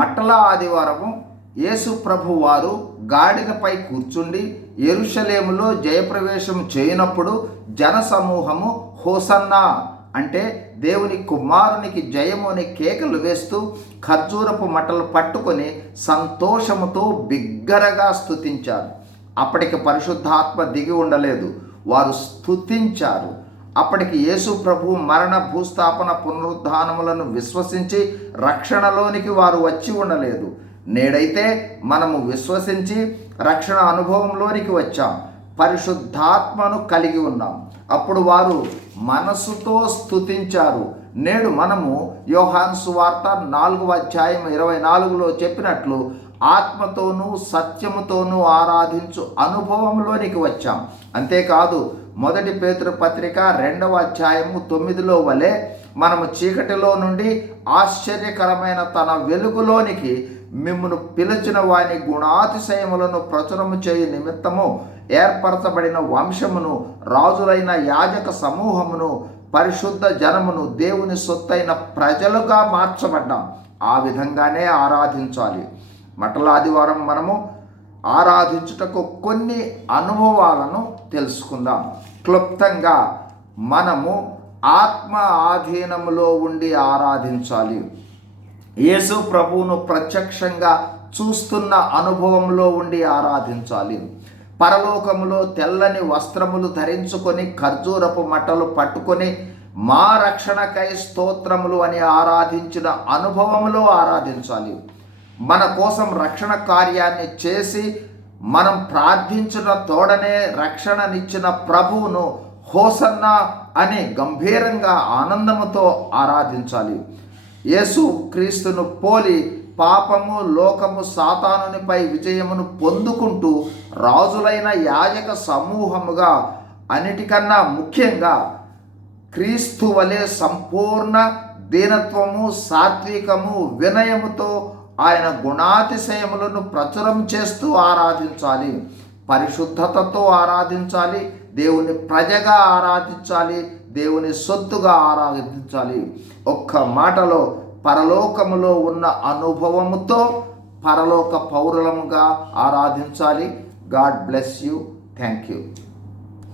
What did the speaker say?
మట్టల ఆదివారము యేసు ప్రభు వారు గాడిదపై కూర్చుండి యెరూషలేములో జయప్రవేశం చేయనప్పుడు జనసమూహము హోసన్నా అంటే దేవుని కుమారునికి జయము అని కేకలు వేస్తూ ఖర్జూరపు మట్టలు పట్టుకొని సంతోషముతో బిగ్గరగా స్తుతించారు. అప్పటికి పరిశుద్ధాత్మ దిగి ఉండలేదు, వారు స్తుతించారు. అప్పటికి యేసు ప్రభు మరణ భూస్థాపన పునరుద్ధానములను విశ్వసించి రక్షణలోనికి వారు వచ్చి ఉండలేదు. నేడైతే మనము విశ్వసించి రక్షణ అనుభవంలోనికి వచ్చాం, పరిశుద్ధాత్మను కలిగి ఉన్నాం. అప్పుడు వారు మనసుతో స్తుతించారు. నేడు మనము యోహాను సువార్త 4:24 చెప్పినట్లు ఆత్మతోనూ సత్యముతోనూ ఆరాధించు అనుభవంలోనికి వచ్చాం. అంతేకాదు, 1 పేతురు పత్రిక 2:9 వలె మనము చీకటిలో నుండి ఆశ్చర్యకరమైన తన వెలుగులోనికి మిమ్మును పిలిచిన వాని గుణాతిశయములను ప్రచురము చేయు నిమిత్తము ఏర్పరచబడిన వంశమును, రాజులైన యాజక సమూహమును, పరిశుద్ధ జనమును, దేవుని సొత్తైన ప్రజలుగా మార్చబడ్డాం. ఆ విధంగానే ఆరాధించాలి. మట్టల ఆదివారం మనము ఆరాధించుటకు కొన్ని అనుభవాలను తెలుసుకుందాం. క్లుప్తంగా మనము ఆత్మ ఆధీనములో ఉండి ఆరాధించాలి. యేసు ప్రభువును ప్రత్యక్షంగా చూస్తున్న అనుభవంలో ఉండి ఆరాధించాలి. పరలోకములో తెల్లని వస్త్రములు ధరించుకొని ఖర్జూరపు మట్టలు పట్టుకొని మా రక్షణకై స్తోత్రములు అని ఆరాధించిన అనుభవంలో ఆరాధించాలి. మన కోసం రక్షణ కార్యాన్ని చేసి మనం ప్రార్థించిన తోడనే రక్షణనిచ్చిన ప్రభువును హోసన్నా అని గంభీరంగా ఆనందముతో ఆరాధించాలి. యేసు క్రీస్తును పోలి పాపము, లోకము, సాతానునిపై విజయమును పొందుకుంటూ రాజులైన యాజక సమూహముగా, అన్నిటికన్నా ముఖ్యంగా క్రీస్తు వలె సంపూర్ణ దీనత్వము, సాత్వికము, వినయముతో ఆయన గుణాతిశయములను ప్రచురం చేస్తూ ఆరాధించాలి. పరిశుద్ధతతో ఆరాధించాలి. దేవుని ప్రజగా ఆరాధించాలి. దేవుని సొత్తుగా ఆరాధించాలి. ఒక్క మాటలో పరలోకములో ఉన్న అనుభవముతో పరలోక పౌరులముగా ఆరాధించాలి. God bless you. Thank you.